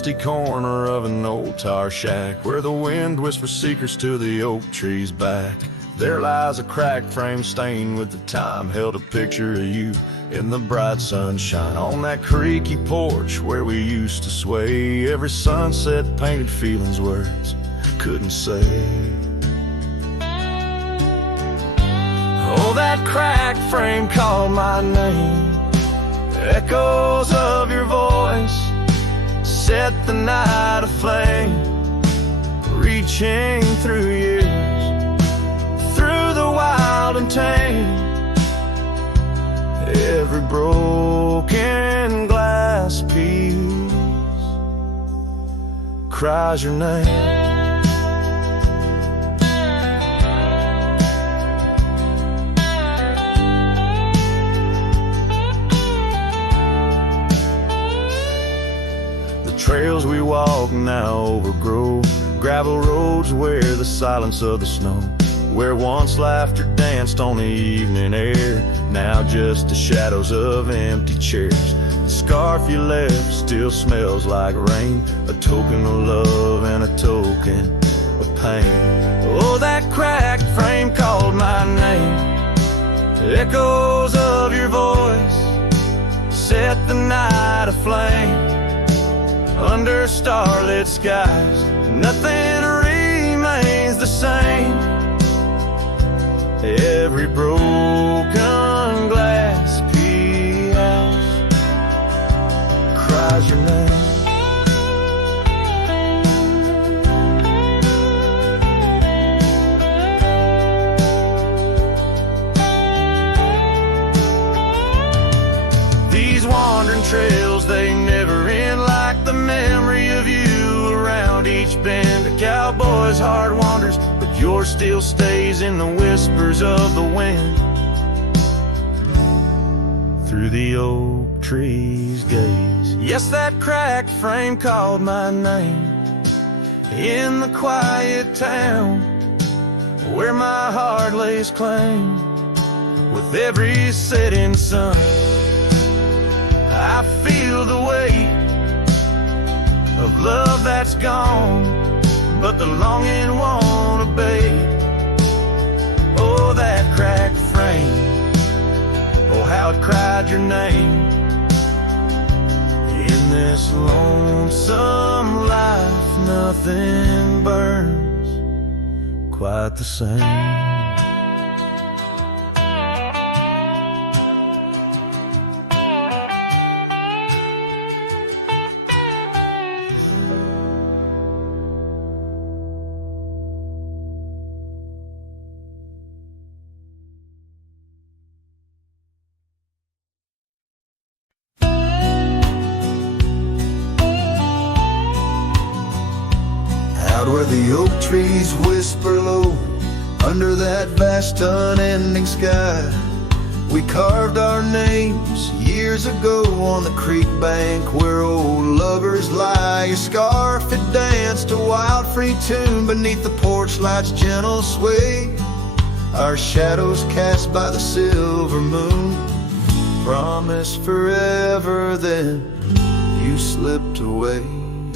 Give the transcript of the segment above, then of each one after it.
dusty corner of an old tar shack, where the wind whispers secrets to the oak tree's back. There lies a cracked frame stained with the time, held a picture of you in the bright sunshine. On that creaky porch where we used to sway, every sunset painted feelings words couldn't say. Oh, that cracked frame called my name. Echoes of your voice set the night aflame, reaching through years, through the wild and tame. Every broken glass piece cries your name. Trails we walk now overgrow, gravel roads where the silence of the snow, where once laughter danced on the evening air, now just the shadows of empty chairs. The scarf you left still smells like rain, a token of love and a token of pain. Oh, that cracked frame called my name. Echoes of your voice set the night aflame. Under starlit skies, nothing remains the same. Every broken glass piece cries your name. These wandering trails, they never end, like the memory of you around each bend. A cowboy's heart wanders, but yours still stays in the whispers of the wind. Through the oak tree's gaze, yes, that cracked frame called my name. In the quiet town where my heart lays claim, with every setting sun I feel the weight of love that's gone, but the longing won't abate. Oh, that cracked frame, oh, how it cried your name. In this lonesome life, nothing burns quite the same. Out where the oak trees whisper low, under that vast unending sky, we carved our names years ago on the creek bank where old lovers lie. Your scarf, it danced a wild free tune beneath the porch light's gentle sway. Our shadows cast by the silver moon promised forever, then you slipped away.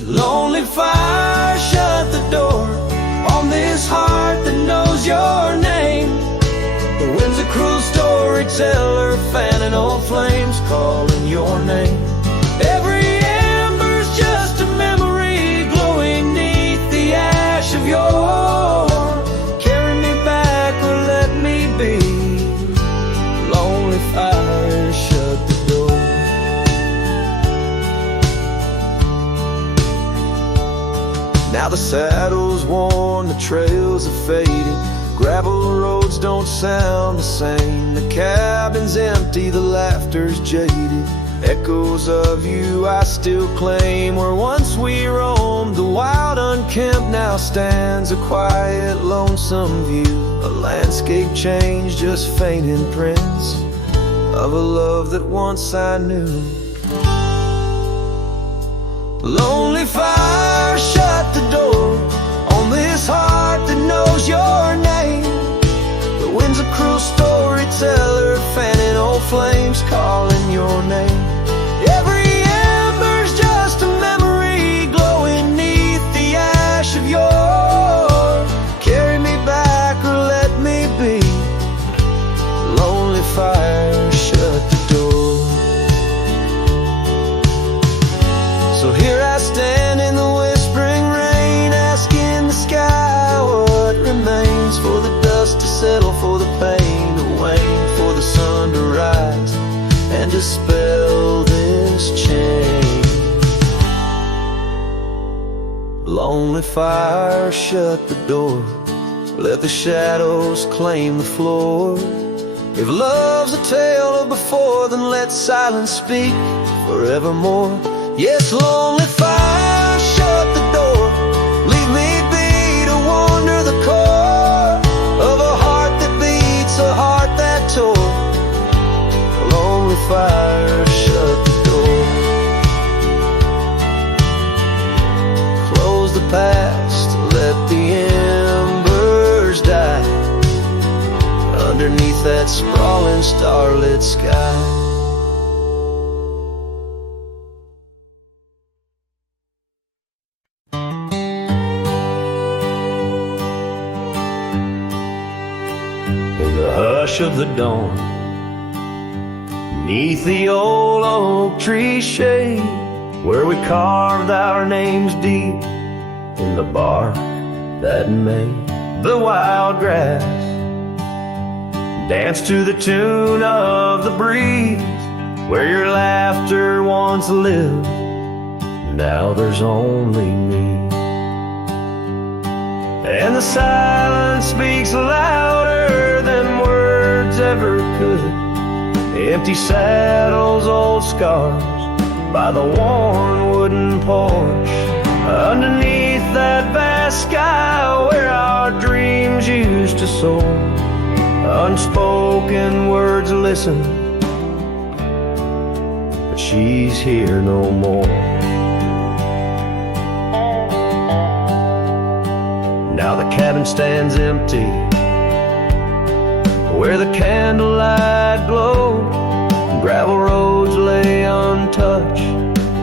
Lonely fire, shut the door on this heart that knows your name. The wind's a cruel storyteller, fanning old flames, calling your name. Every ember's just a memory glowing neath the ash of your. Carry me back or let me be. Lonely fire, shut the door. Now the saddle's worn, the trails are fading, gravel roads don't sound the same. The cabin's empty, the laughter's jaded. Echoes of you I still claim. Where once we roamed, the wild unkempt now stands a quiet, lonesome view. A landscape change, just faint imprints of a love that once I knew. Lonely fire, shut the door on this heart that knows your name. The wind's a cruel storyteller, fanning old flames, calling your name. Every ember's just a memory dispel this chain. Lonely fire, shut the door. Let the shadows claim the floor. If love's a tale of before, then let silence speak forevermore. Yes, lonely fire, shut the door. Leave me be to wander the core of a heart that beats, a heart that tore. Lonely fire, shut the door. Close the past, let the embers die underneath that sprawling starlit sky. In the hush of the dawn, beneath the old oak tree shade, where we carved our names deep in the bark that made the wild grass dance to the tune of the breeze, where your laughter once lived, now there's only me. And the silence speaks louder than words ever could. Empty saddles, old scars by the worn wooden porch, underneath that vast sky where our dreams used to soar. Unspoken words listen, but she's here no more. Now the cabin stands empty, where the candlelight glowed. Gravel roads lay untouched,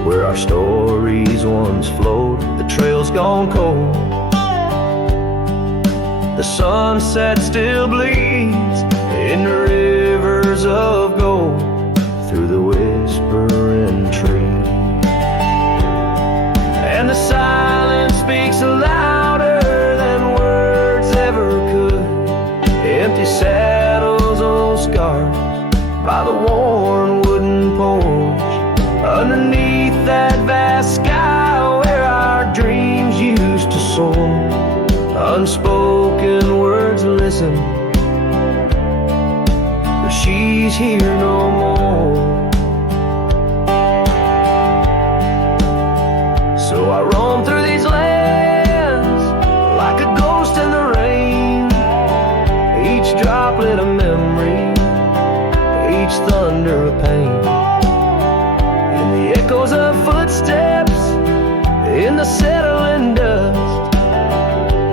where our stories once flowed. The trail's gone cold, the sunset still bleeds in the rivers of gold through the whispering trees. And the silence speaks louder than words ever could. Empty saddles, old scars by the worn wooden porch, underneath that vast sky where our dreams used to soar. Unspoken words listen, but she's here no more. So I roam through these lands like a ghost in the rain, each droplet a memory, each thunder a pain. In the echoes of footsteps, in the settling dust,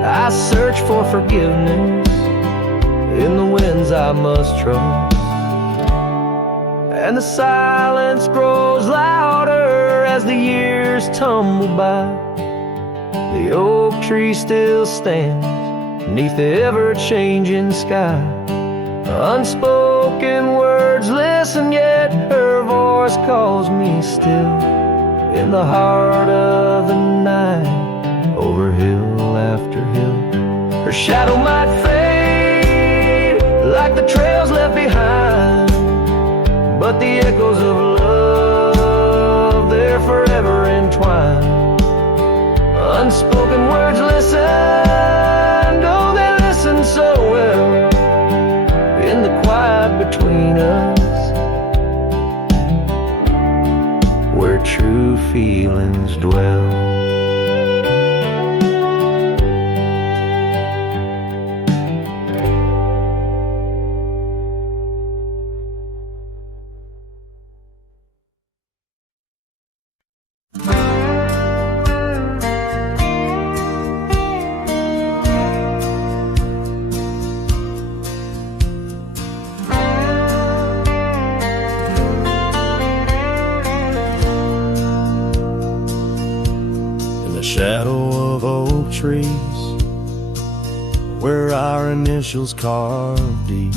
I search for forgiveness in the winds I must trust. And the silence grows louder as the years tumble by. The oak tree still stands beneath the ever-changing sky. Unspoken words listen, yet her voice calls me still in the heart of the night, over hill after hill. Her shadow might fade like the trails left behind, but the echoes of love, they're forever entwined. Unspoken words listen, oh they listen so well, in the quiet between us, where true feelings dwell. Shadow of oak trees, where our initials carved deep,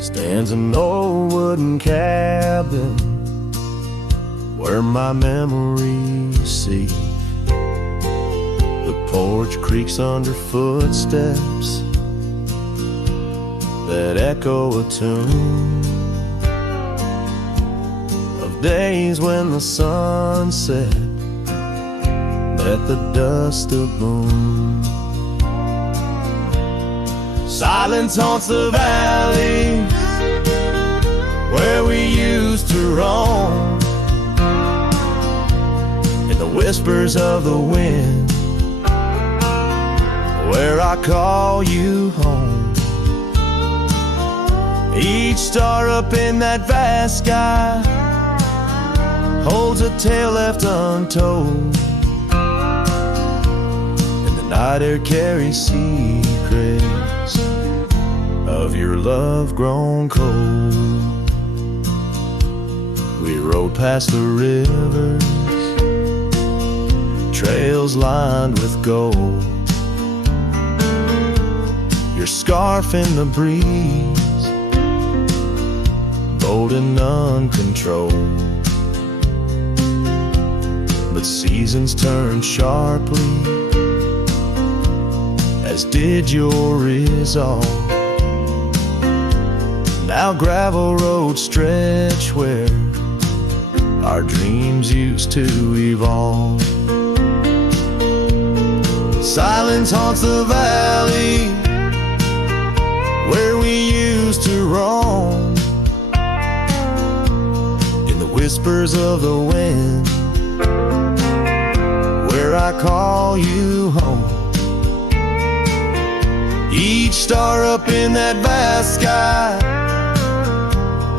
stands an old wooden cabin where my memories seep. The porch creaks under footsteps that echo a tune, days when the sun set, met the dust of moon. Silence haunts the valleys where we used to roam, in the whispers of the wind where I call you home. Each star up in that vast sky holds a tale left untold, and the night air carries secrets of your love grown cold. We rode past the rivers, trails lined with gold, your scarf in the breeze, bold and uncontrolled. But seasons turn sharply, as did your resolve. Now gravel roads stretch where our dreams used to evolve. Silence haunts the valley where we used to roam, in the whispers of the wind where I call you home. Each star up in that vast sky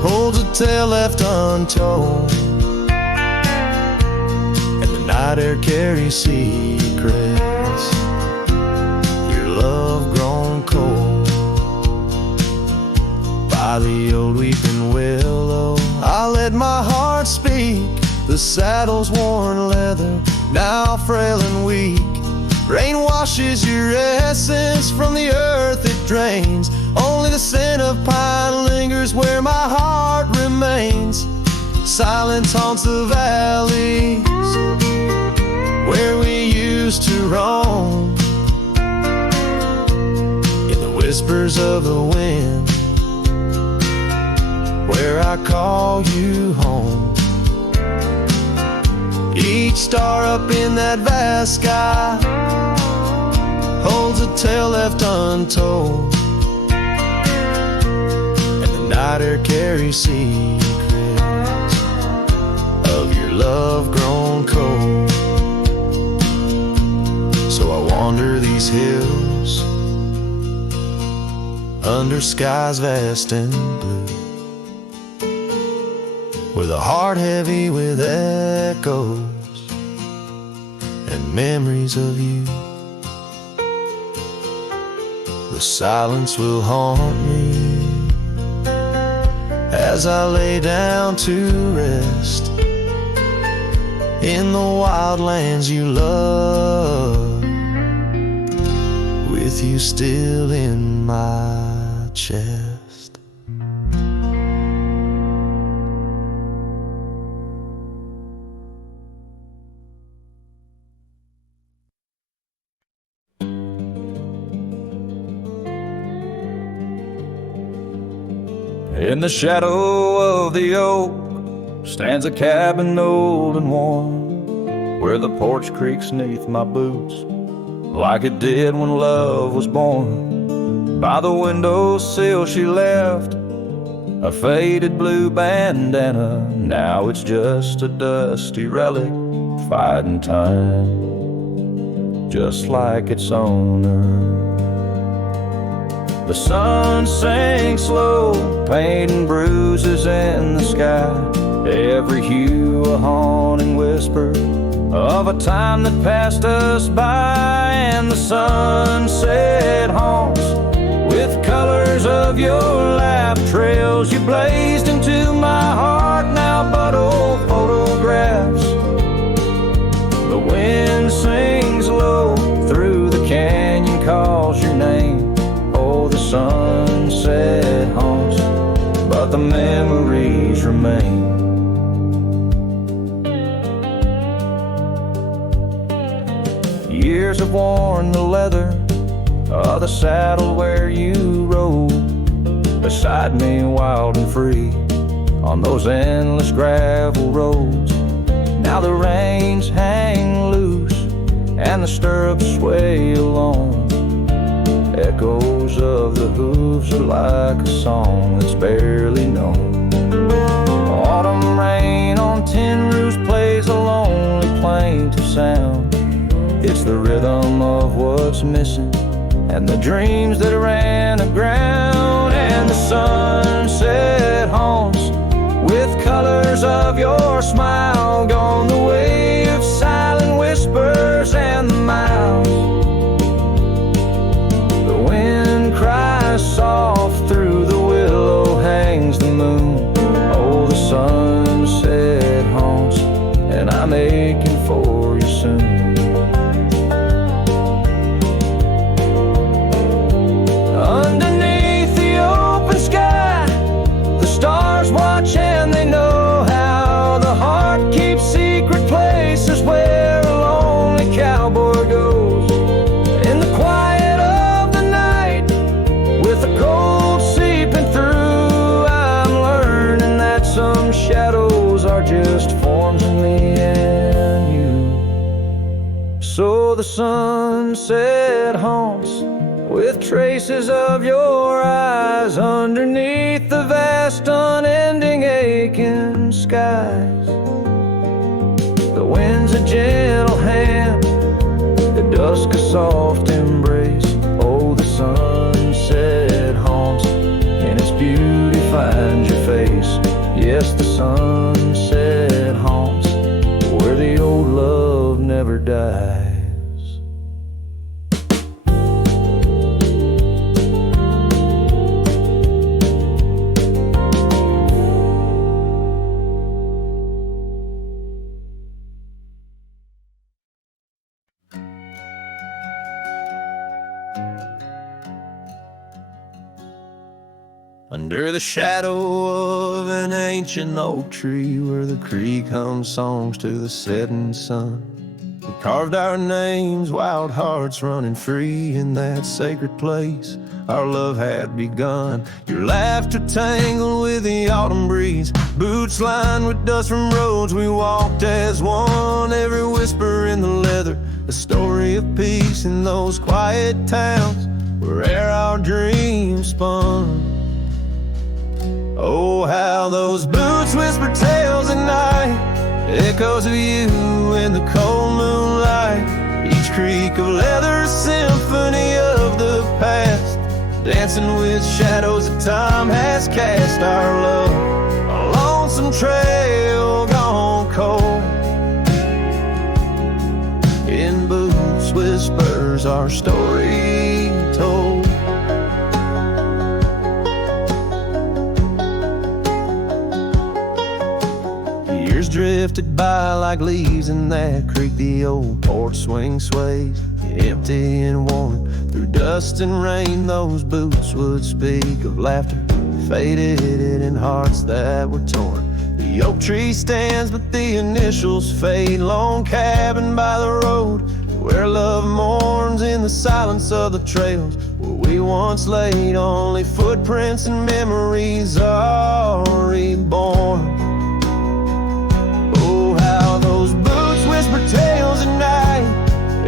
holds a tale left untold, and the night air carries secrets, your love grown cold. By the old weeping willow I let my heart speak, the saddle's worn leather, now frail and weak. Rain washes your essence from the earth it drains, only the scent of pine lingers where my heart remains. Silence haunts the valleys where we used to roam, in the whispers of the wind where I call you home. Each star up in that vast sky holds a tale left untold, and the night air carries secrets of your love grown cold. So I wander these hills under skies vast and blue, with a heart heavy with echoes and memories of you. The silence will haunt me as I lay down to rest in the wild lands you love, with you still in my chest. In the shadow of the oak stands a cabin old and warm, where the porch creaks neath my boots like it did when love was born. By the windowsill she left a faded blue bandana, now it's just a dusty relic fighting time, just like its owner. The sun sank slow, painting bruises in the sky, every hue a haunting whisper of a time that passed us by. And the sunset haunts with colors of your lap, trails you blazed into my heart, now but old photographs. The wind sings low through the canyon, calls your name. Oh, the sunset haunts, but the memories remain. Years have worn the leather of the saddle where you rode beside me, wild and free, on those endless gravel roads. Now the reins hang loose and the stirrups sway along. Echoes of the hooves are like a song that's barely known. Autumn rain on tin roofs plays a lonely plaintive sound. It's the rhythm of what's missing and the dreams that ran aground. And the sunset haunts with colors of your smile, gone the way of silent whispers and the miles. The wind cries soft through the willow, hangs the moon. Oh, the sunset haunts, and I'm aching for you soon. Underneath the open sky, the stars watch and they know how the heart keeps secret places where a lonely cowboy goes. In the quiet of the night, with the cold seeping through, I'm learning that some shadows are just forms of me and you. So the sunset haunts with traces of your eyes underneath the vast unending aching skies. The wind's a gentle hand, the dusk a soft embrace. Oh, the sunset haunts, and its beauty finds your face. Yes, the sunset haunts where the old love never dies. Under the shadow of an ancient oak tree where the creek hums songs to the setting sun, we carved our names, wild hearts running free in that sacred place our love had begun. Your laughter tangled with the autumn breeze, boots lined with dust from roads we walked as one. Every whisper in the leather, a story of peace in those quiet towns where our dreams spun. Oh, how those boots whisper tales at night, echoes of you in the cold moonlight. Each creak of leather, a symphony of the past, dancing with shadows that time has cast. Our love, a lonesome trail gone cold. In boots whispers our story told. Years drifted by like leaves in that creek. The old porch swing sways, empty and worn. Through dust and rain, those boots would speak of laughter faded in hearts that were torn. The oak tree stands, but the initials fade. Lone cabin by the road, where love mourns in the silence of the trails where we once laid. Only footprints and memories are reborn. Those boots whisper tales at night,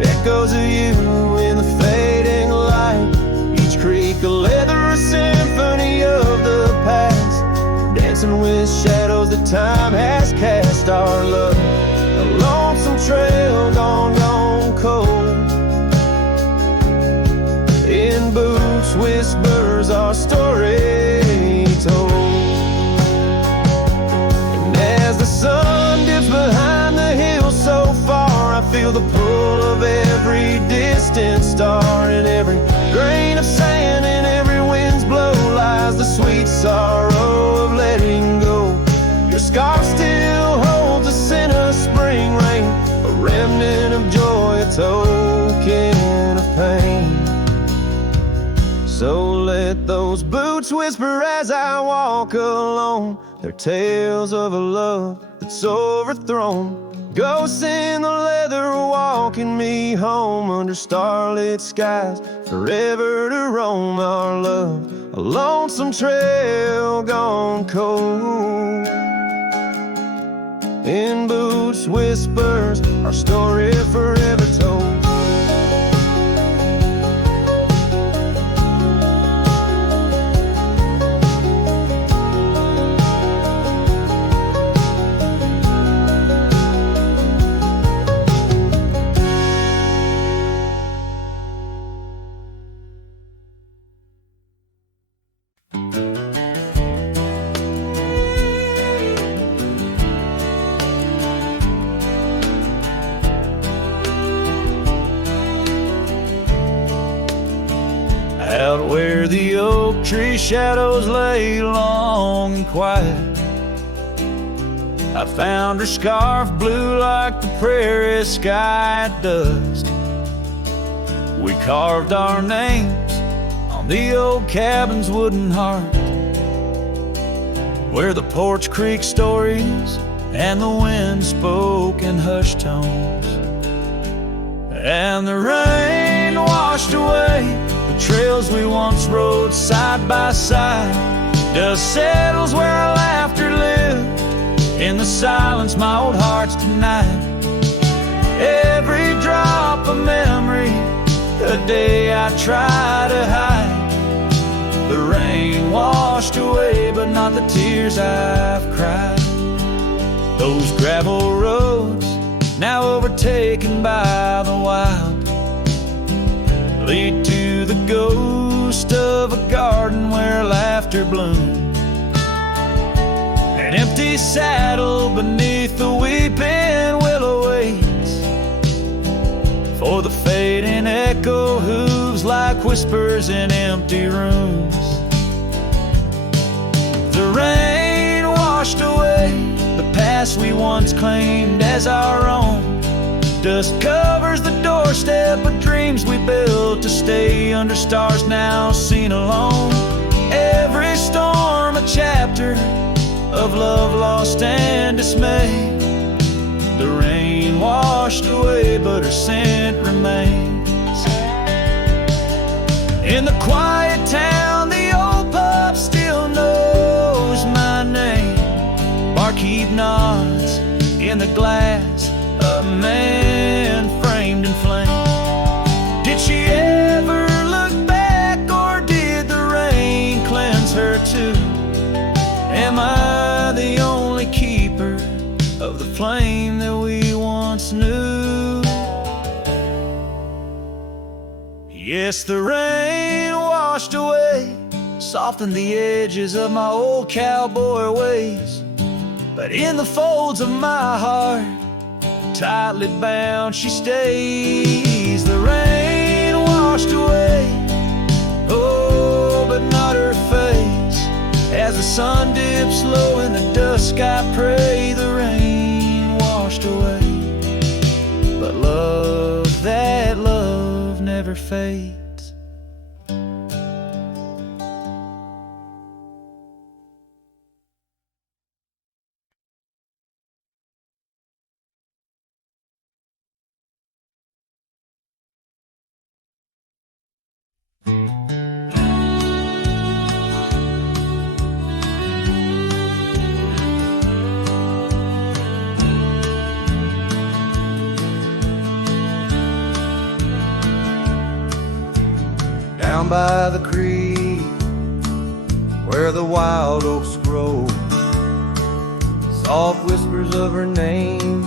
echoes of you in the fading light. Each creak a leather, a symphony of the past, dancing with shadows that time has cast. Our love, a lonesome trail gone cold. In boots whispers our story told. And as the sun dips behind the hill so far, I feel the pull of every distant star. In every grain of sand, in every wind's blow, lies the sweet sorrow of letting go. Your scarf still holds a scent of spring rain, a remnant of joy, a token of pain. So let those boots whisper as I walk alone, their tales of a love that's overthrown. Ghosts in the leather walking me home under starlit skies, forever to roam our love, a lonesome trail gone cold. In boots, whispers, our story forever told. Out where the oak tree shadows lay long and quiet, I found her scarf blue like the prairie sky at dusk. We carved our names on the old cabin's wooden heart, where the porch creaked stories and the wind spoke in hushed tones. And the rain washed away the trails we once rode side by side. Dust settles where our laughter lived, in the silence my old heart's tonight. Every drop of memory, a day I try to hide. The rain washed away, but not the tears I've cried. Those gravel roads, now overtaken by the wild, lead to the ghost of a garden where laughter bloomed. An empty saddle beneath the weeping willow waits for the fading echo hooves like whispers in empty rooms. The rain washed away the past we once claimed as our own. Dust covers the doorstep of dreams we built to stay under stars now seen alone. Every storm a chapter of love lost and dismay. The rain washed away, but her scent remains. In the quiet town, the old pub still knows my name. Barkeep nods in the glass, a man framed in flame. Did she ever look back, or did the rain cleanse her too? Am I the only keeper of the flame that we once knew? Yes, the rain washed away, softened the edges of my old cowboy ways, but in the folds of my heart, tightly bound she stays. The rain washed away, oh, but not her face. As the sun dips low in the dusk, I pray the rain washed away, but love, that love never fades. Down by the creek, where the wild oaks grow, soft whispers of her name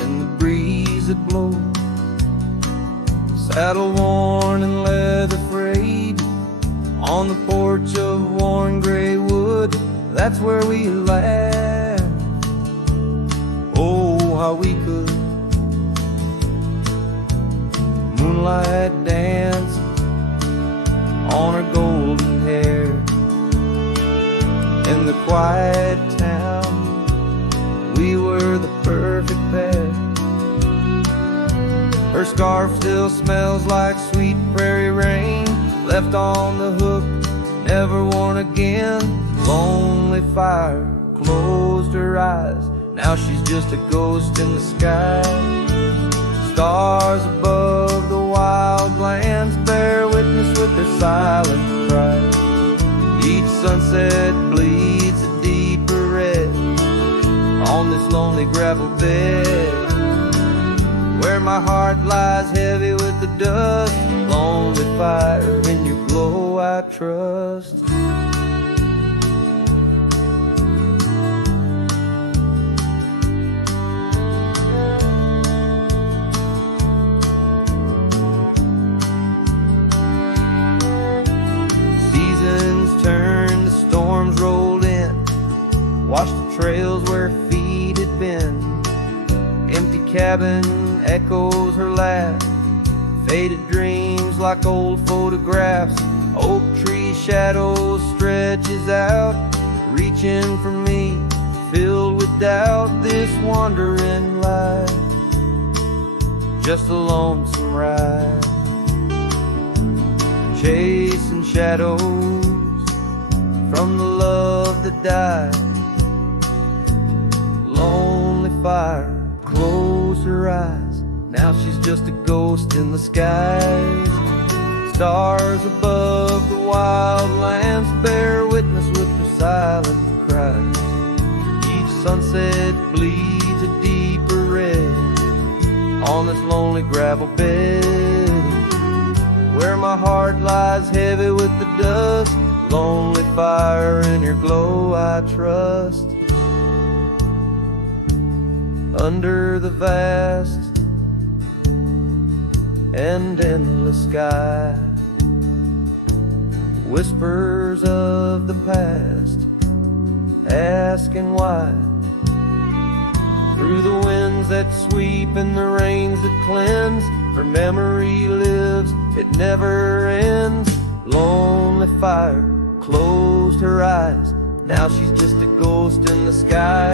in the breeze that blows. Saddle worn and leather frayed, on the porch of worn gray wood, that's where we laughed. Oh, how we could. Moonlight dance on her golden hair. In the quiet town, we were the perfect pair. Her scarf still smells like sweet prairie rain, left on the hook, never worn again. Lonely fire closed her eyes Now she's just a ghost in the sky. Stars above the wild lands bear witness with their silent cries. Each sunset bleeds a deeper red on this lonely gravel bed, where my heart lies heavy with the dust. Lonely fire, in your glow I trust. Seasons turn, the storms roll in, wash the trails where feet had been. Empty cabin echoes her laugh, faded dreams like old photographs. Oak tree shadows stretches out, reaching for me, filled with doubt. This wandering life, just a lonesome ride, chasing shadows from the love that died. Lonely fire closed her eyes, now she's just a ghost in the skies. Stars above the wild lands bear witness with their silent cries. Each sunset bleeds a deeper red on this lonely gravel bed, where my heart lies heavy with the dust. Lonely fire, in your glow I trust. Under the vast and endless sky, whispers of the past, asking why. Through the winds that sweep and the rains that cleanse, her memory lives, it never ends. Lonely fire closed her eyes, now she's just a ghost in the sky.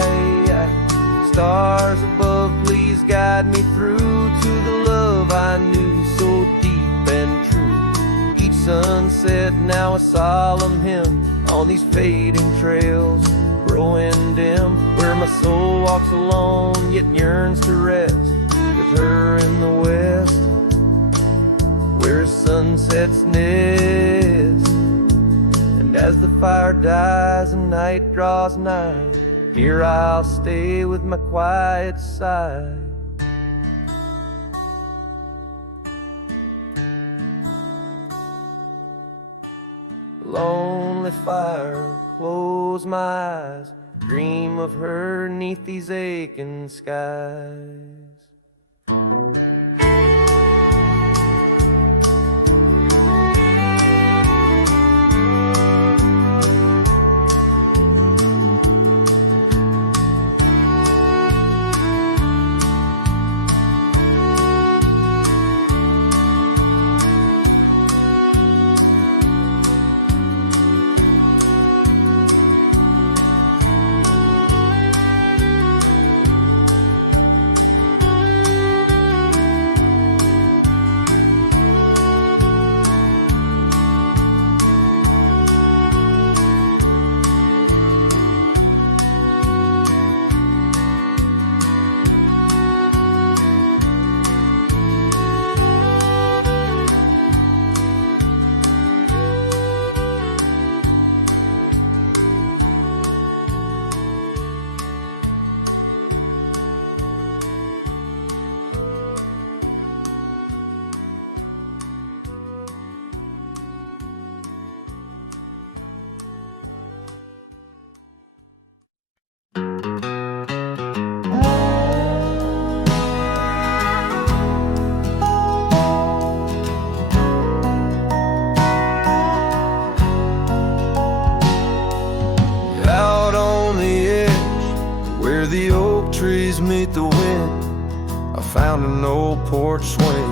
Stars above, please guide me through to the love I knew so deep and true. Each sunset now a solemn hymn on these fading trails growing dim, where my soul walks alone yet yearns to rest with her in the west, where sunsets nest. And as the fire dies and night draws nigh, here I'll stay with my quiet sigh. Lonely fire, close my eyes, dream of her 'neath these aching skies. The oak trees meet the wind, I found an old porch swing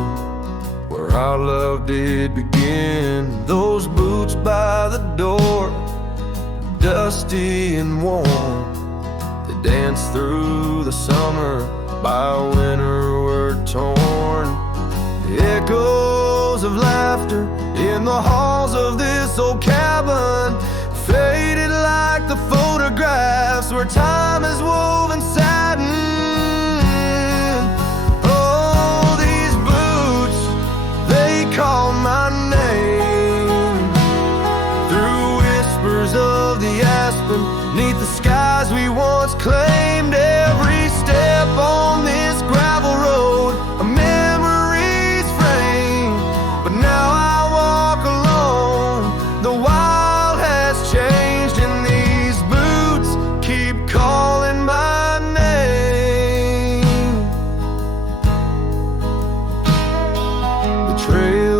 where our love did begin. Those boots by the door, dusty and warm, they danced through the summer, by winter were torn. Echoes of laughter in the halls of this old cabin, faded like the photographs where time is woven sound.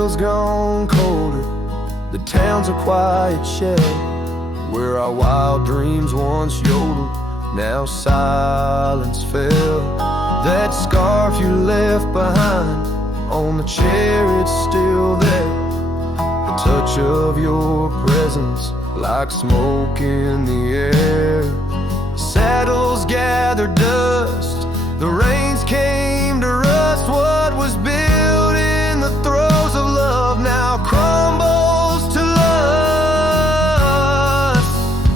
field's grown colder, the town's a quiet shell, where our wild dreams once yodeled, now silence fell. That scarf you left behind on the chair, it's still there. The touch of your presence like smoke in the air. Saddles gather dust, the rains came to rust. What was built in the throes of love now crumbles to lust.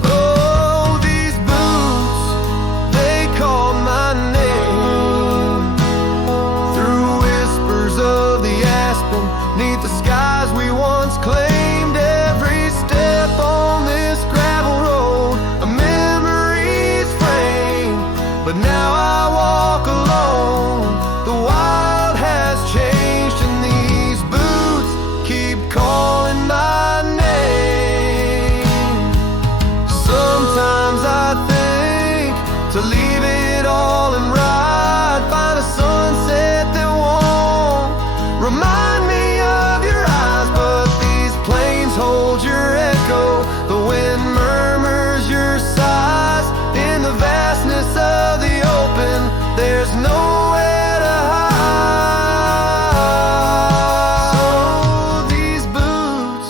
Oh, these boots, they call my name. Through whispers of the aspen, neath the skies we once claimed. Every step on this gravel road, a memory's frame. But now I walk alone, the wild has changed, and these boots keep calling my name. Sometimes I think to leave it all and ride, find a sunset that won't remind me of your eyes. But these plains hold your echo, the wind murmurs your sighs. In the vastness of the open, there's nowhere to hide. So these boots,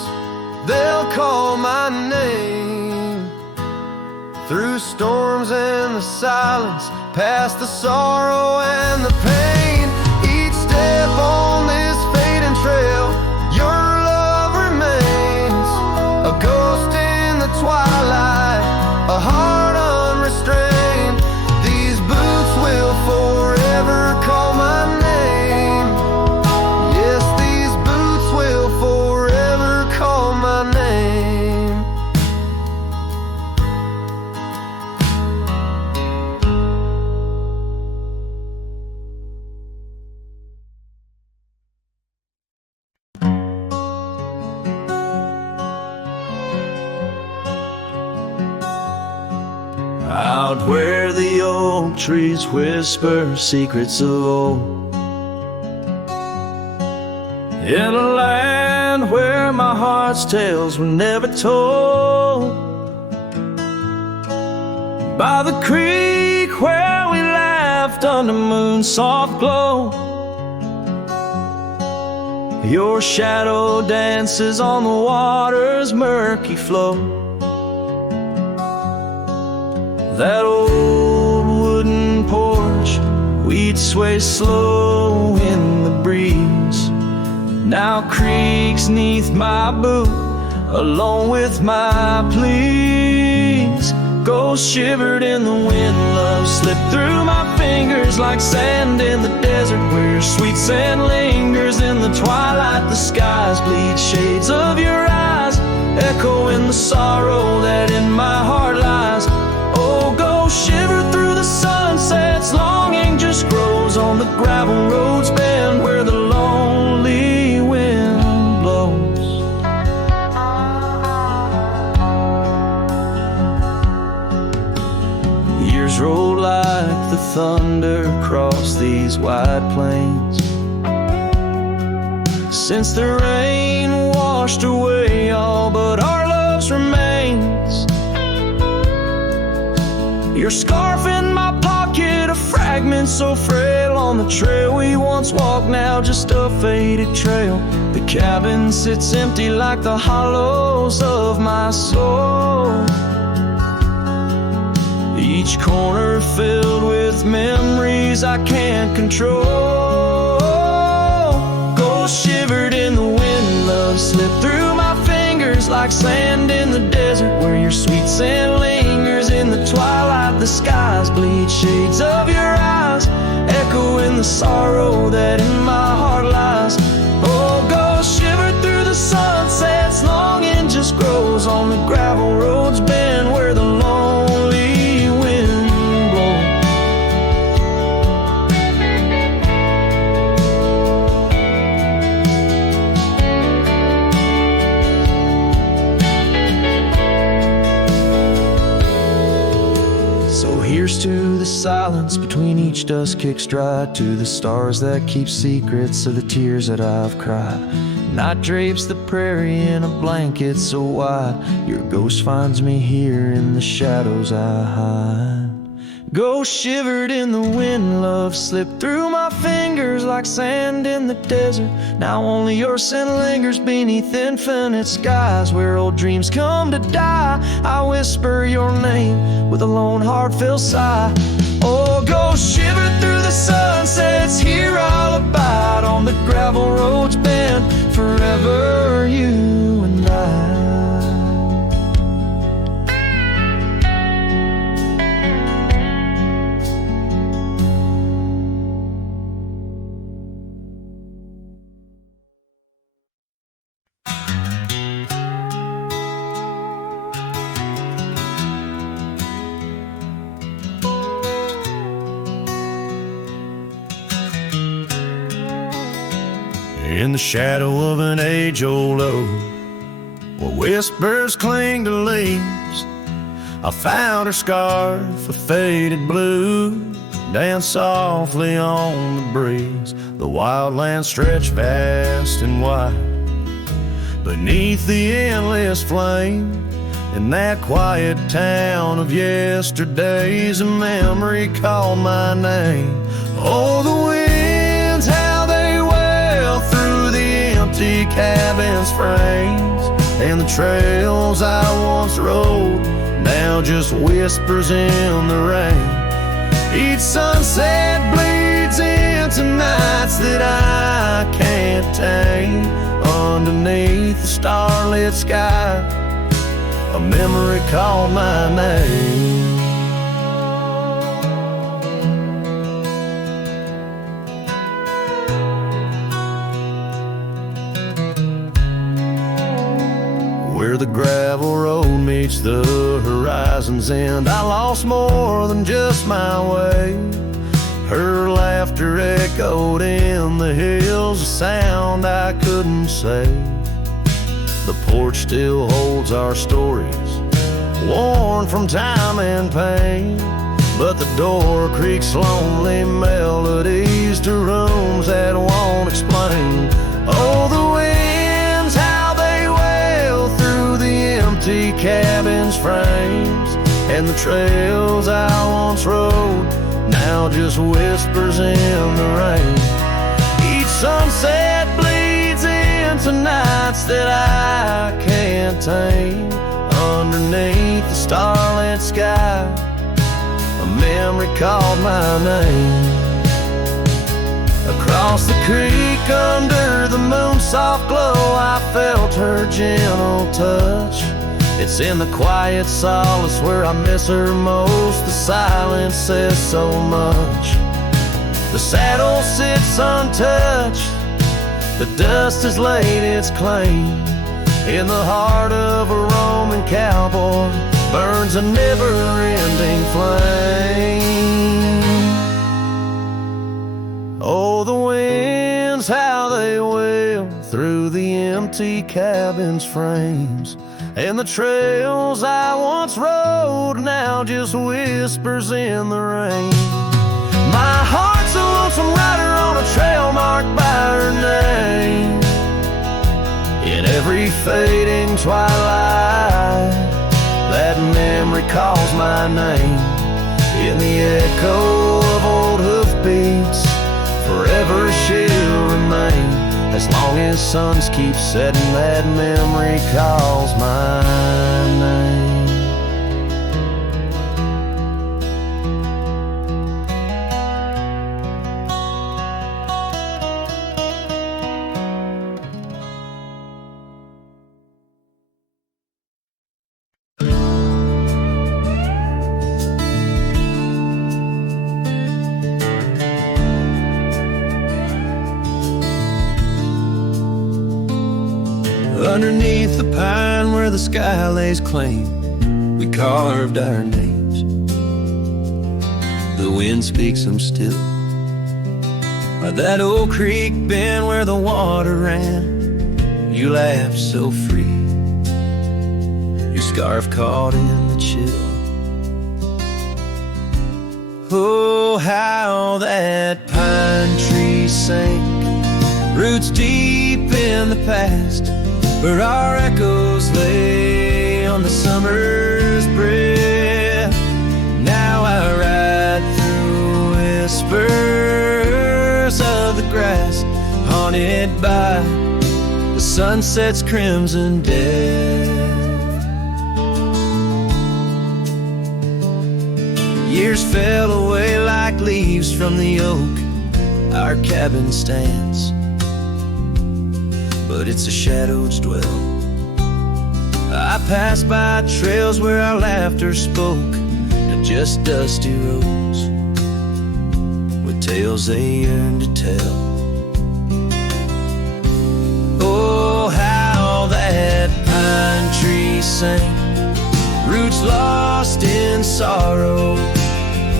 they'll call my name. Through storms and the silence, past the sorrow and the pain, each step on this fading trail, your love remains. A ghost in the twilight, a heart unrestrained. These boots will forever call my name. Yes, these boots will forever call my name. Out where the oak trees whisper secrets of old, in a land where my heart's tales were never told, by the creek where we laughed under moon's soft glow, your shadow dances on the water's murky flow. That old wooden porch, we'd sway slow in the breeze, now creaks neath my boot, along with my pleas. Ghosts shivered in the wind, love slipped through my fingers like sand in the desert, where your sweet sand lingers in the twilight. The skies bleed shades of your eyes, echo in the sorrow that in my heart lies. Oh, go shiver through the sunsets, longing just grows on the gravel roads bend, where the lonely wind blows. Years roll like the thunder across these wide plains, since the rain washed away all but our love's remains. Your scarf in my pocket, a fragment so frail on the trail we once walked, now just a faded trail. The cabin sits empty like the hollows of my soul, each corner filled with memories I can't control. Ghosts shivered in the wind, love slipped through my fingers like sand in the desert, where your sweet sand lingers in the twilight. The skies bleed shades of your eyes, echo in the sorrow that in my heart lies. Oh, go shiver through the sunsets, longing just grows on the gravel roads bend, where the lonely wind blows. Here's to the silence between each dust kick stride, to the stars that keep secrets of the tears that I've cried. Night drapes the prairie in a blanket so wide. Your ghost finds me here in the shadows I hide. Ghost shivered in the wind, love slipped through my fingers like sand in the desert. Now only your scent lingers beneath infinite skies where old dreams come to die. I whisper your name with a lone heartfelt sigh. Oh, ghost shivered through the sunsets, here I'll abide on the gravel roads bend forever, you and I. In the shadow of an age-old oak, where whispers cling to leaves, I found her scarf of faded blue, dance softly on the breeze. The wildlands stretch vast and wide beneath the endless flame. In that quiet town of yesterdays, a memory called my name. Oh, the winds, how they wail through the empty cabin's frames, and the trails I once rode now just whispers in the rain. Each sunset bleeds into nights that I can't tame. Underneath the starlit sky, a memory called my name. Where the gravel road meets the horizon's end, I lost more than just my way. Her laughter echoed in the hills, a sound I couldn't say. The porch still holds our stories, worn from time and pain, but the door creaks lonely melodies to rooms that won't explain. Oh, the winds, how they wail through the empty cabin's frames, and the trails I once rode now just whispers in the rain. Each sunset bleeds into nights that I can't tame. Underneath the starlit sky, a memory called my name. Across the creek under the moon's soft glow, I felt her gentle touch. It's in the quiet solace where I miss her most. The silence says so much. The saddle sits untouched, the dust has laid its claim. In the heart of a Roman cowboy burns a never-ending flame. Oh, the winds, how they wail through the empty cabin's frames, and the trails I once rode now just whispers in the rain. My heart's a lonesome rider on a trail marked by her name. In every fading twilight, that memory calls my name. In the echo of old hoofbeats, forever she'll remain. As long as suns keep setting, that memory calls my name. Underneath the pine where the sky lays claim, we carved our names. The wind speaks them still. By that old creek bend where the water ran, you laughed so free. Your scarf caught in the chill. Oh, how that pine tree sank roots deep in the past, where our echoes lay on the summer's breath. Now I ride through whispers of the grass, haunted by the sunset's crimson death. Years fell away like leaves from the oak our cabin stands, but it's a shadow's dwell. I passed by trails where our laughter spoke to just dusty roads with tales they yearn to tell. Oh, how that pine tree sang, roots lost in sorrow,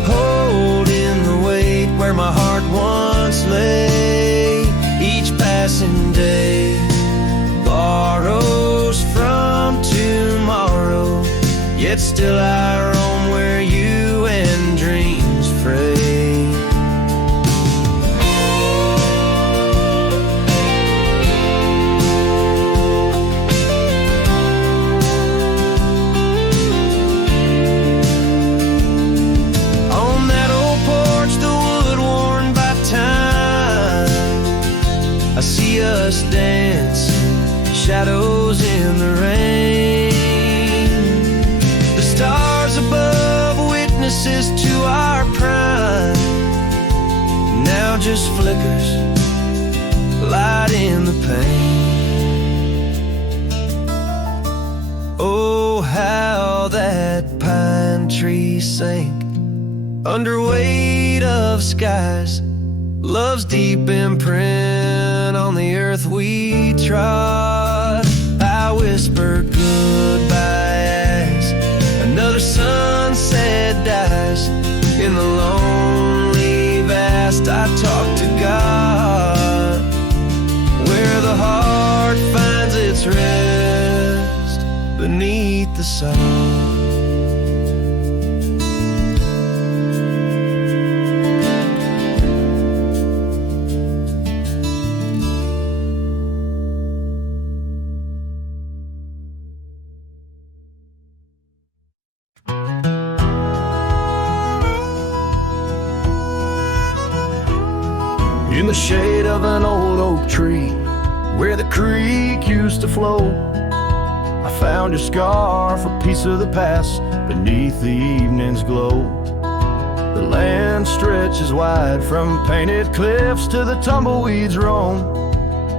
holding the weight where my heart once lay. Each passing day borrows from tomorrow, yet still I roam where you and dreams fray. On that old porch, the wood worn by time, I see us dancing, shadows in the rain. The stars above, witnesses to our prime, now just flickers, light in the pain. Oh, how that pine tree sank under weight of skies, love's deep imprint on the earth we trod. I whisper goodbye as another sunset dies. In the lonely vast I talk to God, where the heart finds its rest beneath the sun. In the shade of an old oak tree, where the creek used to flow, I found your scarf, a piece of the past, beneath the evening's glow. The land stretches wide, from painted cliffs to the tumbleweeds roam,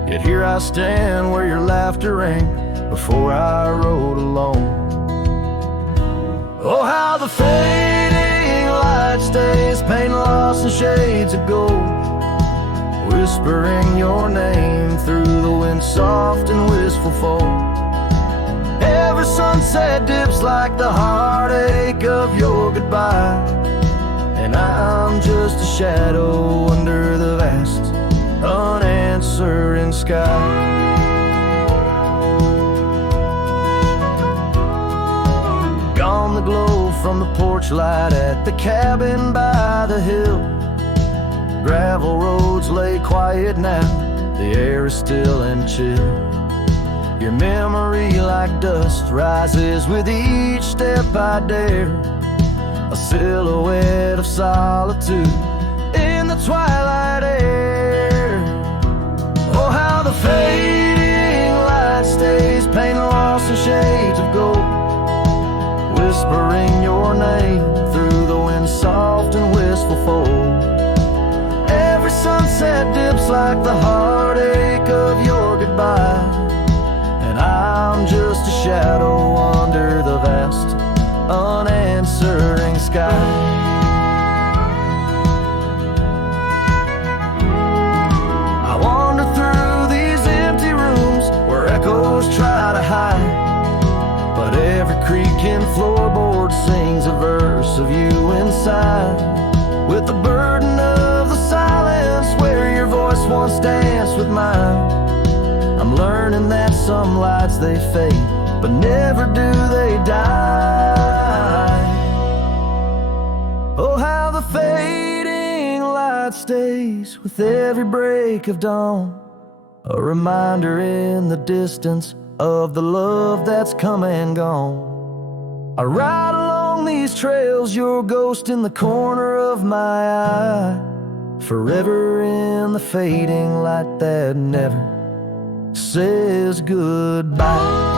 yet here I stand where your laughter rang before I rode alone. Oh, how the fading light stays, paint lost in shades of gold, whispering your name through the wind, soft and wistful fold. Every sunset dips like the heartache of your goodbye, and I'm just a shadow under the vast, unanswering sky. Gone the glow from the porch light at the cabin by the hill. Gravel roads lay quiet now, the air is still and chill. Your memory like dust rises with each step I dare, a silhouette of solitude in the twilight air. Oh, how the fading light stays, paint lost in shades of gold, whispering your name through the wind, soft and wistful fold. Every sunset dips like the heartache of your goodbye, and I'm just a shadow under the vast, unanswering sky. I wander through these empty rooms where echoes try to hide, but every creaking floorboard sings a verse of you inside, with the burden of the silence where your voice once danced with mine. I'm learning that some lights they fade, but never do they die. Oh, how the fading light stays with every break of dawn, a reminder in the distance of the love that's come and gone. I ride along these trails, your ghost in the corner of my eye, forever in the fading light that never says goodbye.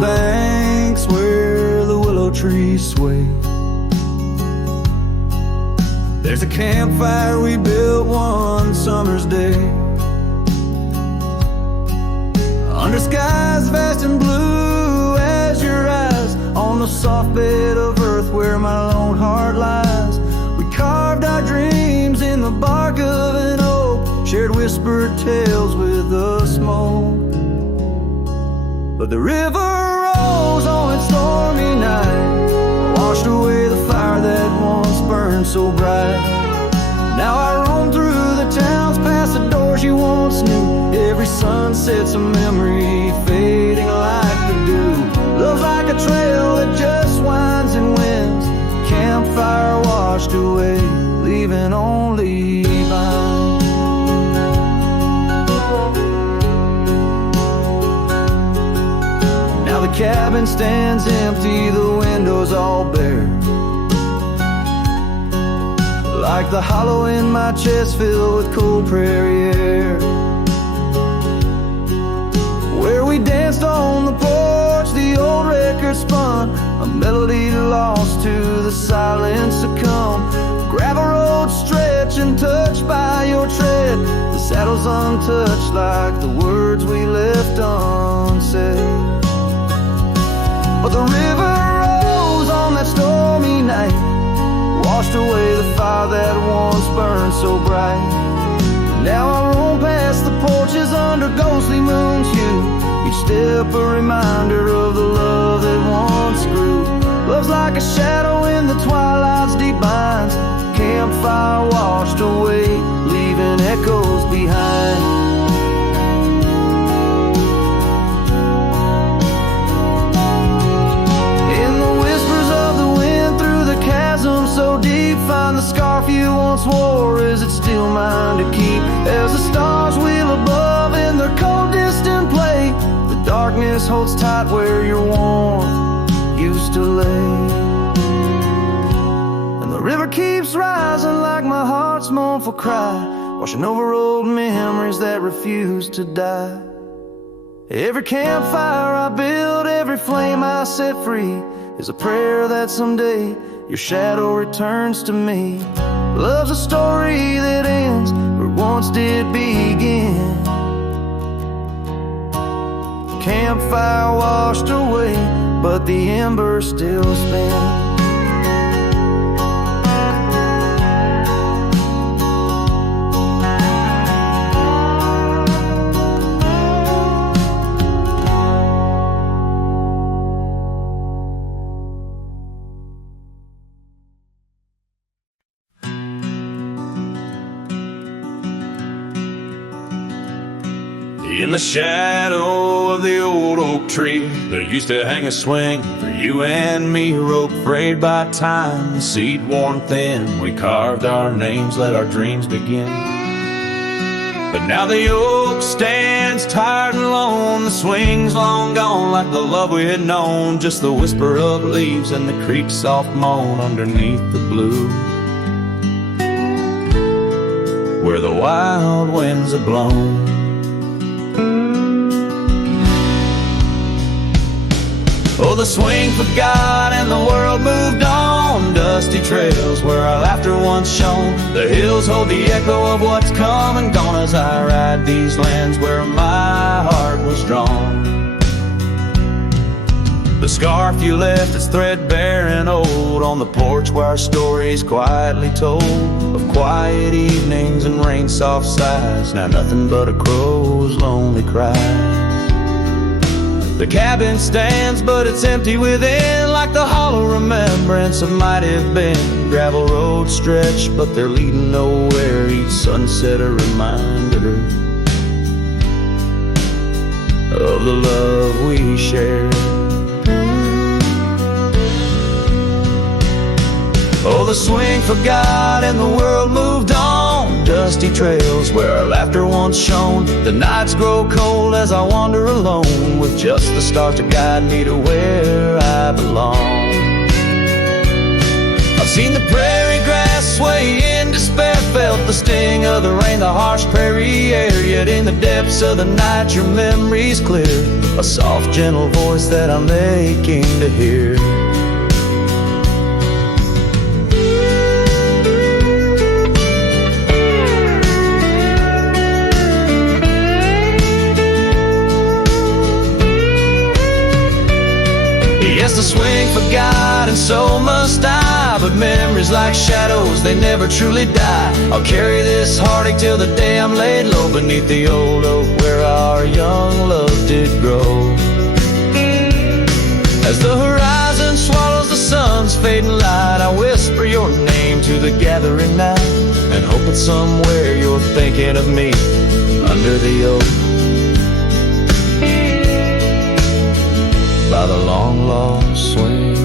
Banks where the willow trees sway, there's a campfire we built one summer's day, under skies vast and blue as your eyes, on the soft bed of earth where my lone heart lies. We carved our dreams in the bark of an oak, shared whispered tales with the smoke. But the river rose on its stormy night, washed away the fire that once burned so bright. Now I roam through the towns, past the doors you once knew. Every sunset's a memory fading like the dew. Love's like a trail that just winds and winds, campfire washed away, leaving only vines. The cabin stands empty, the windows all bare, like the hollow in my chest filled with cool prairie air. Where we danced on the porch, the old record spun, a melody lost to the silence to come. Gravel roads stretch and touched by your tread, the saddles untouched like the words we left unsaid. But the river rose on that stormy night, washed away the fire that once burned so bright. Now I roam past the porches under ghostly moon's hue, each step a reminder of the love that once grew. Love's like a shadow in the twilight's deep binds, campfire washed away, leaving echoes behind. So deep, find the scarf you once wore. Is it still mine to keep? As the stars wheel above in their cold distant play, the darkness holds tight where your warmth used to lay. And the river keeps rising like my heart's mournful cry, washing over old memories that refuse to die. Every campfire I build, every flame I set free, is a prayer that someday your shadow returns to me. Love's a story that ends where it once did begin. Campfire washed away, but the embers still spin. In the shadow of the old oak tree, there used to hang a swing for you and me, a rope frayed by time, the seed worn thin. We carved our names, let our dreams begin. But now the oak stands tired and alone, the swing's long gone like the love we had known, just the whisper of leaves and the creek's soft moan underneath the blue, where the wild winds have blown. Oh, the swing forgot and the world moved on, dusty trails where our laughter once shone. The hills hold the echo of what's come and gone as I ride these lands where my heart was drawn. The scarf you left is threadbare and old on the porch where our stories quietly told of quiet evenings and rain-soft sighs. Now nothing but a crow's lonely cries. The cabin stands, but it's empty within, like the hollow remembrance of might have been. Gravel roads stretch, but they're leading nowhere. Each sunset a reminder of the love we shared. Oh, the swing forgot and the world moved on. Dusty trails where our laughter once shone. The nights grow cold as I wander alone, with just the stars to guide me to where I belong. I've seen the prairie grass sway in despair, felt the sting of the rain, the harsh prairie air. Yet in the depths of the night your memory's clear, a soft gentle voice that I'm aching to hear. Yes, the swing forgot and so must I, but memories like shadows, they never truly die. I'll carry this heartache till the day I'm laid low beneath the old oak where our young love did grow. As the horizon swallows the sun's fading light, I whisper your name to the gathering night, and hope it's somewhere you're thinking of me under the oak by the long lost swing.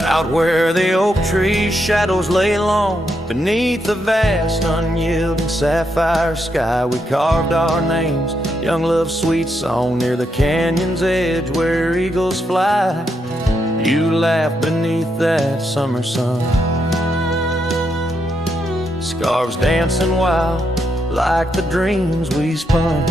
Out where the oak tree's shadows lay long, beneath the vast unyielding sapphire sky, we carved our names, young love's sweet song, near the canyon's edge where eagles fly. You laughed beneath that summer sun, scarves dancing wild like the dreams we spun.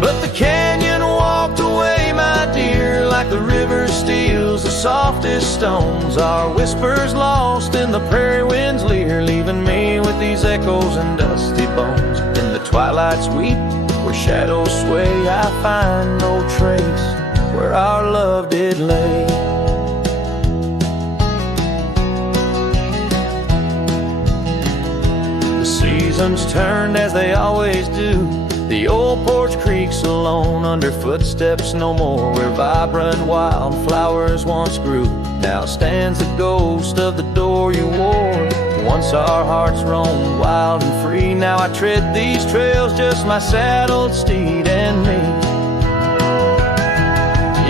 But the canyon walked away, my dear, like the river steals the softest stones. Our whispers lost in the prairie wind's leer, leaving me with these echoes and dusty bones. In the twilight sweet, where shadows sway, I find no trace where our love did lay. The seasons turned as they always do. The old porch creaks alone under footsteps no more, where vibrant wildflowers once grew. Now stands the ghost of the door you wore. Once our hearts roamed wild and free, now I tread these trails, just my saddled steed and me.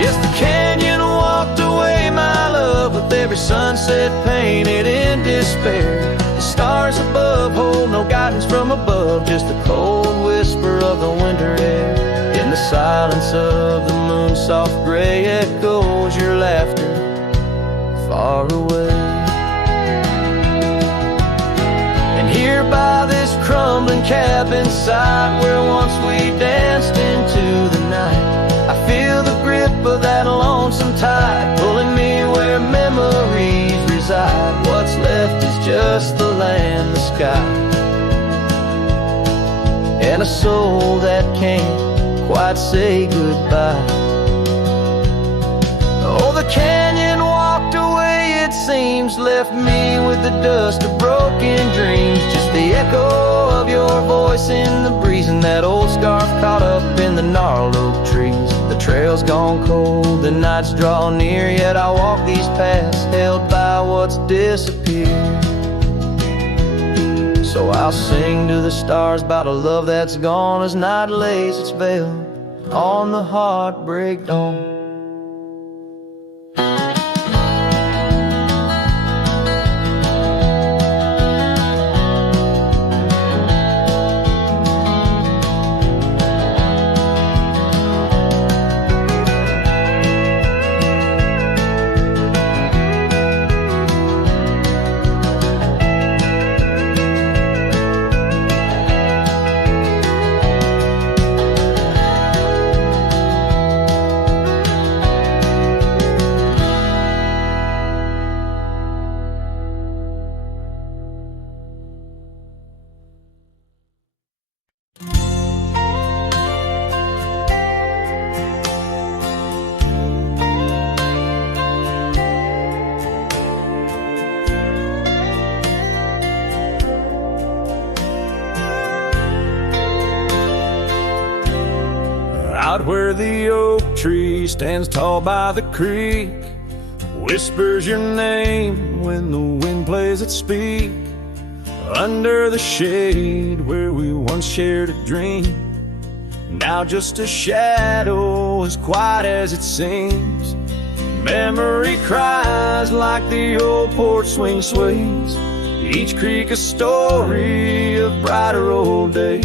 Yes, the canyon walked away, my love, with every sunset painted in despair. The stars above hold no guidance from above, just the cold whisper of the winter air. In the silence of the moon's soft gray echoes your laughter far away. And here by this crumbling cabin site, where once we danced into the night, I feel the grip of that lonesome tide, pulling me where memories reside. What's left is just the land, the sky, and a soul that can't quite say goodbye. Oh, the canyon walked away, it seems, left me with the dust of broken dreams, just the echo of your voice in the breeze, and that old scarf caught up in the gnarled oak trees. The trail's gone cold, the nights draw near, yet I walk these paths held by what's disappeared. So I'll sing to the stars about a love that's gone as night lays its veil on the heartbreak dawn. the oak tree stands tall by the creek, whispers your name when the wind plays its speak. Under the shade where we once shared a dream, now just a shadow as quiet as it seems. Memory cries like the old porch swing sways, each creak a story of brighter old days.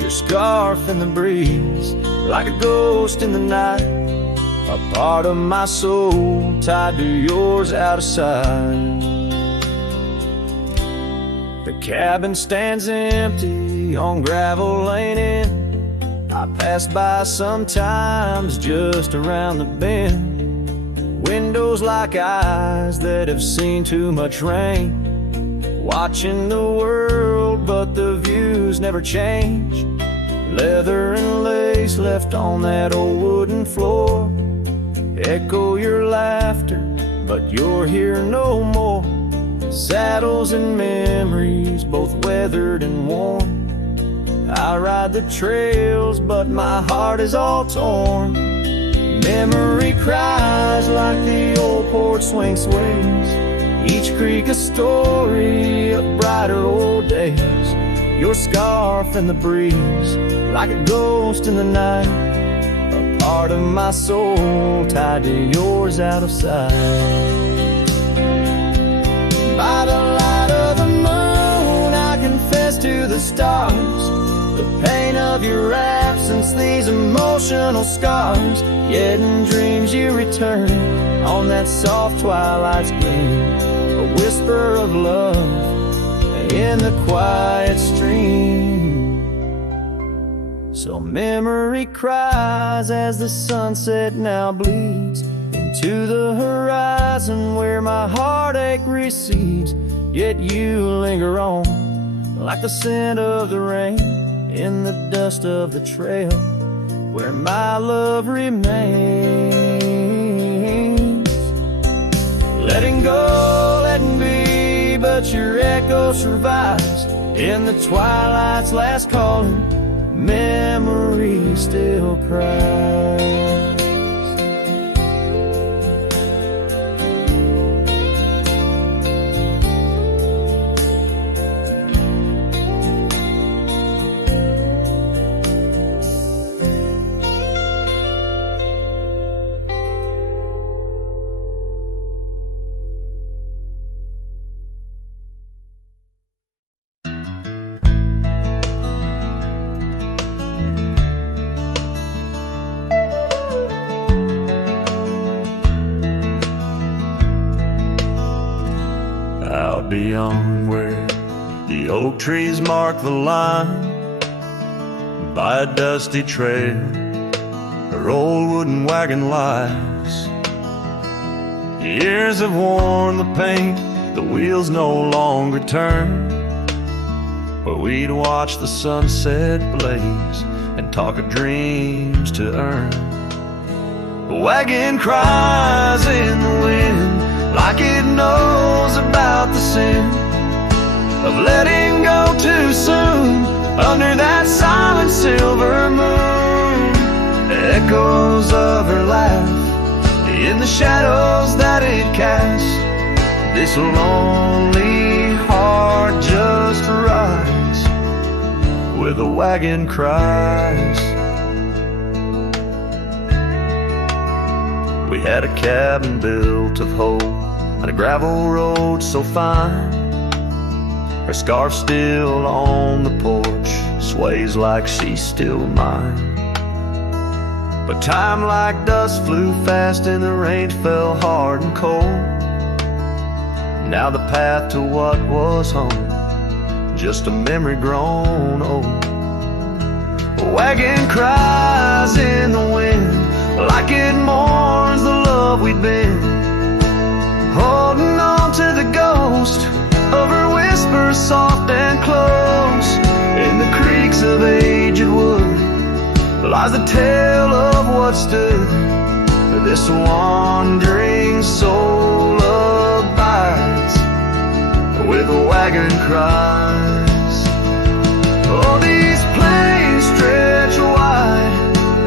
Your scarf in the breeze, like a ghost in the night, a part of my soul tied to yours out of sight. The cabin stands empty on gravel lane in. I pass by sometimes just around the bend. Windows like eyes that have seen too much rain, watching the world but the views never change. Leather and lace left on that old wooden floor echo your laughter, but you're here no more. Saddles and memories, both weathered and worn. I ride the trails, but my heart is all torn. Memory cries like the old porch swing sways, each creak a story of brighter old days. Your scarf in the breeze, like a ghost in the night, a part of my soul tied to yours out of sight. By the light of the moon, I confess to the stars the pain of your absence, these emotional scars. Yet in dreams you return on that soft twilight's gleam, a whisper of love in the quiet stream. So memory cries as the sunset now bleeds into the horizon where my heartache recedes. Yet you linger on like the scent of the rain in the dust of the trail where my love remains. Letting go, letting be, but your echo survives in the twilight's last calling. Memory still cries. Beyond where the oak trees mark the line, by a dusty trail where old wooden wagon lies. Years have worn the paint, the wheels no longer turn, where we'd watch the sunset blaze and talk of dreams to earn. The wagon cries in the wind like it knows about the sin of letting go too soon under that silent silver moon. Echoes of her laugh in the shadows that it casts. This lonely heart just rides where the wagon cries. We had a cabin built of hope on a gravel road so fine. Her scarf still on the porch sways like she's still mine. But time like dust flew fast and the rain fell hard and cold. Now the path to what was home, just a memory grown old. A wagon cries in the wind like it mourns the love we'd been, holding on to the ghost of her whisper soft and close. In the creaks of aged wood lies the tale of what stood this wandering soul abides where the wagon cries. Oh, these plains stretch wide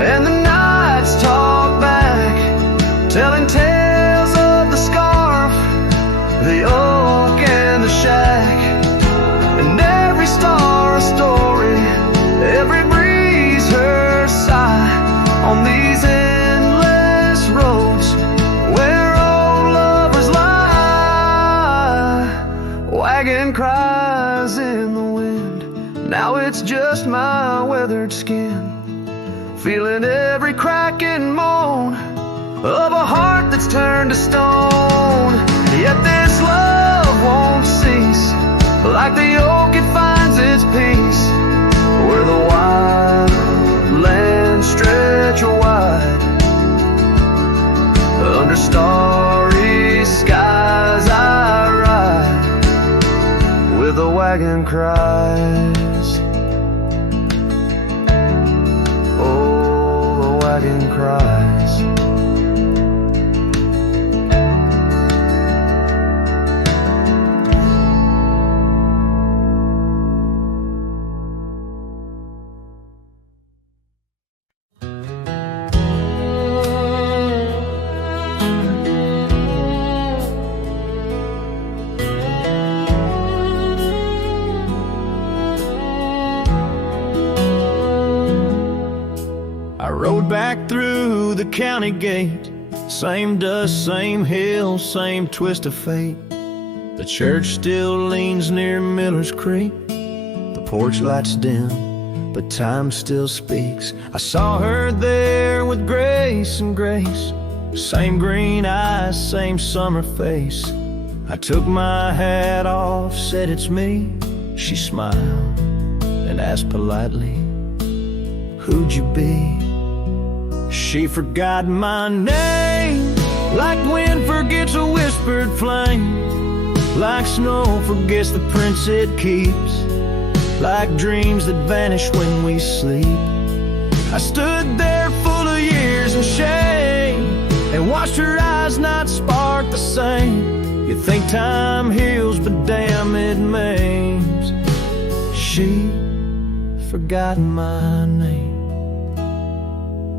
and the night wagon cries in the wind. Now it's just my weathered skin, feeling every crack and moan of a heart that's turned to stone. Yet this love won't cease. Like the oak, it finds its peace where the wild lands stretch wide. Under starry skies I ride with the wagon cries. Oh, the wagon cries. Rode back through the county gate, same dust, same hill, same twist of fate. The church still leans near Miller's Creek. The porch lights dim, but time still speaks. I saw her there with grace and grace, same green eyes, same summer face. I took my hat off, said it's me. She smiled and asked politely, who'd you be? She forgot my name, like wind forgets a whispered flame, like snow forgets the prints it keeps, like dreams that vanish when we sleep. I stood there full of years and shame, and watched her eyes not spark the same. You think time heals, but damn it maims. She forgot my name.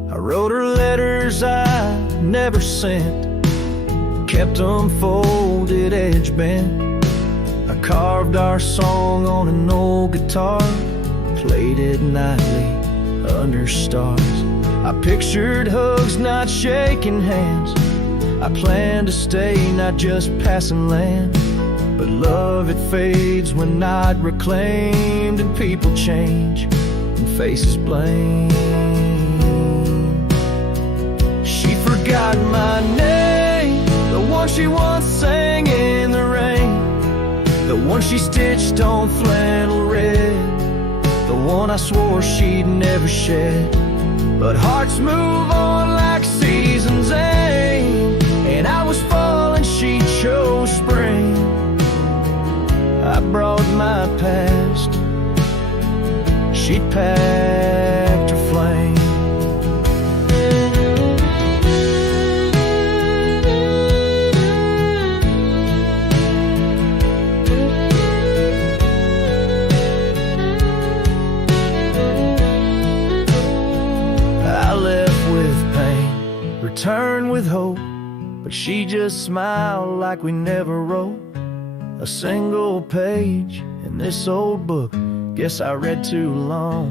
I wrote her letters I never sent, kept them folded, edge bent. I carved our song on an old guitar, played it nightly under stars. I pictured hugs, not shaking hands. I planned to stay, not just passing land. But love, it fades when not reclaimed, and people change and faces blame. She forgot my name, the one she once sang in the rain, the one she stitched on flannel red, the one I swore she'd never shed. But hearts move on like seasons aim, and I was fall and she chose spring. I brought my past, she packed her flame. Returned with hope, but she just smiled like we never wrote a single page in this old book. Guess I read too long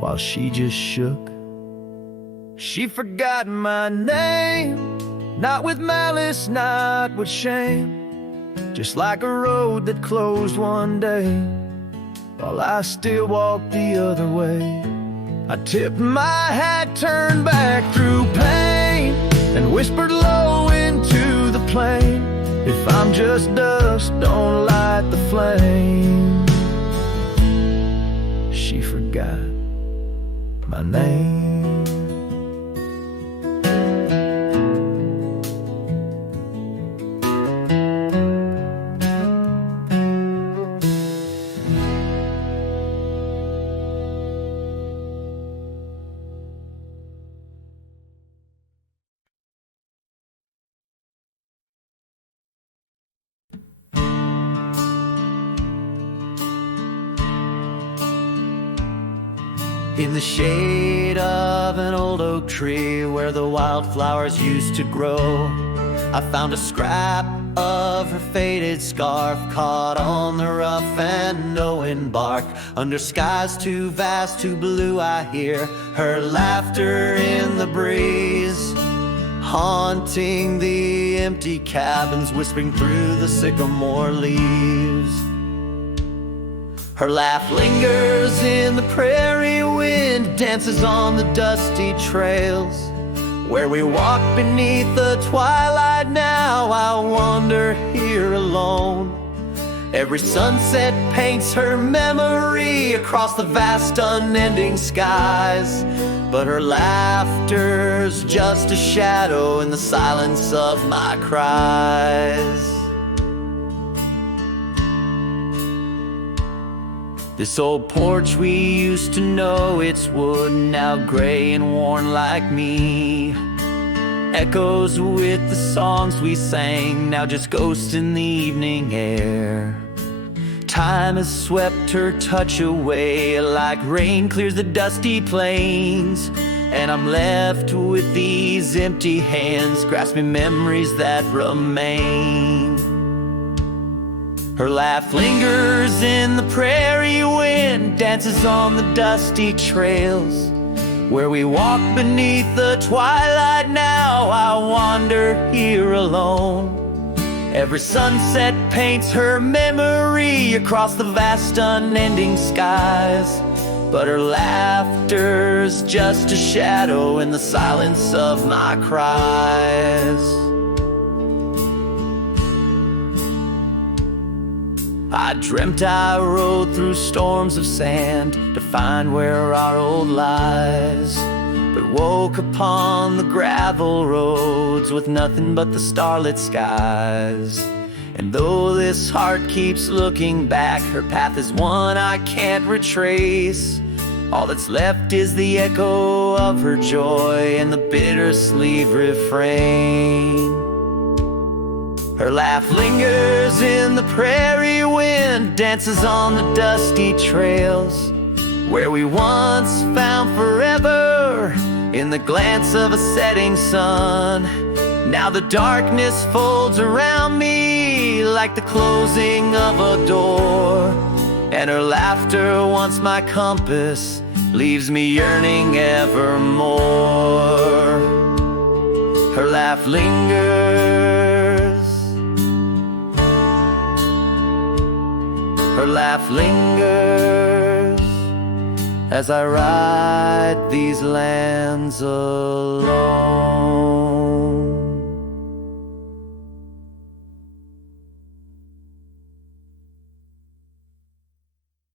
while she just shook. She forgot my name, not with malice, not with shame, just like a road that closed one day while I still walked the other way. I tipped my hat, turned back through pain, and whispered low into the plain, if I'm just dust, don't light the flame. She forgot my name. In the shade of an old oak tree where the wildflowers used to grow, I found a scrap of her faded scarf caught on the rough and knowing bark. Under skies too vast, too blue, I hear her laughter in the breeze. haunting the empty cabins, whispering through the sycamore leaves. Her laugh lingers in the prairie wind, dances on the dusty trails. Where we walk beneath the twilight now, I wander here alone. Every sunset paints her memory across the vast unending skies. But her laughter's just a shadow in the silence of my cries. This old porch we used to know, it's wood, now gray and worn like me. Echoes with the songs we sang, now just ghosts in the evening air. Time has swept her touch away, like rain clears the dusty plains. And I'm left with these empty hands, grasping memories that remain. Her laugh lingers in the prairie wind, dances on the dusty trails. Where we walk beneath the twilight now, I wander here alone. Every sunset paints her memory across the vast unending skies. But her laughter's just a shadow in the silence of my cries. I dreamt I rode through storms of sand to find where our old lies, but woke upon the gravel roads with nothing but the starlit skies. And though this heart keeps looking back, her path is one I can't retrace. All that's left is the echo of her joy and the bittersweet refrain. Her laugh lingers in the prairie wind, dances on the dusty trails. Where we once found forever in the glance of a setting sun. Now the darkness folds around me like the closing of a door. And her laughter, once my compass, leaves me yearning evermore. Her laugh lingers. Her laugh lingers as I ride these lands alone.